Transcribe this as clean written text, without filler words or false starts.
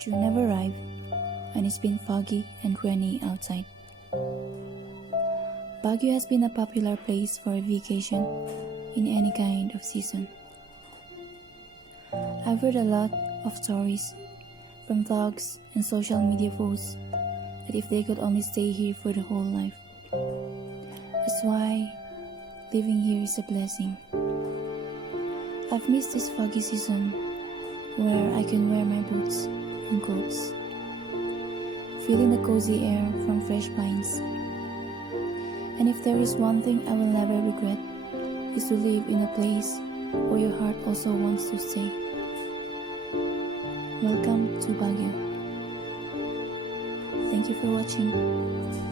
June have arrived, and it's been foggy and rainy outside. Baguio has been a popular place for a vacation in any kind of season. I've heard a lot of stories from vlogs and social media posts that if they could only stay here for the whole life. That's why living here is a blessing. I've missed this foggy season where I can wear my boots and coats, feeling the cozy air from fresh pines. And if there is one thing I will never regret, is to live in a place where your heart also wants to stay. Welcome to Baguio. Thank you for watching.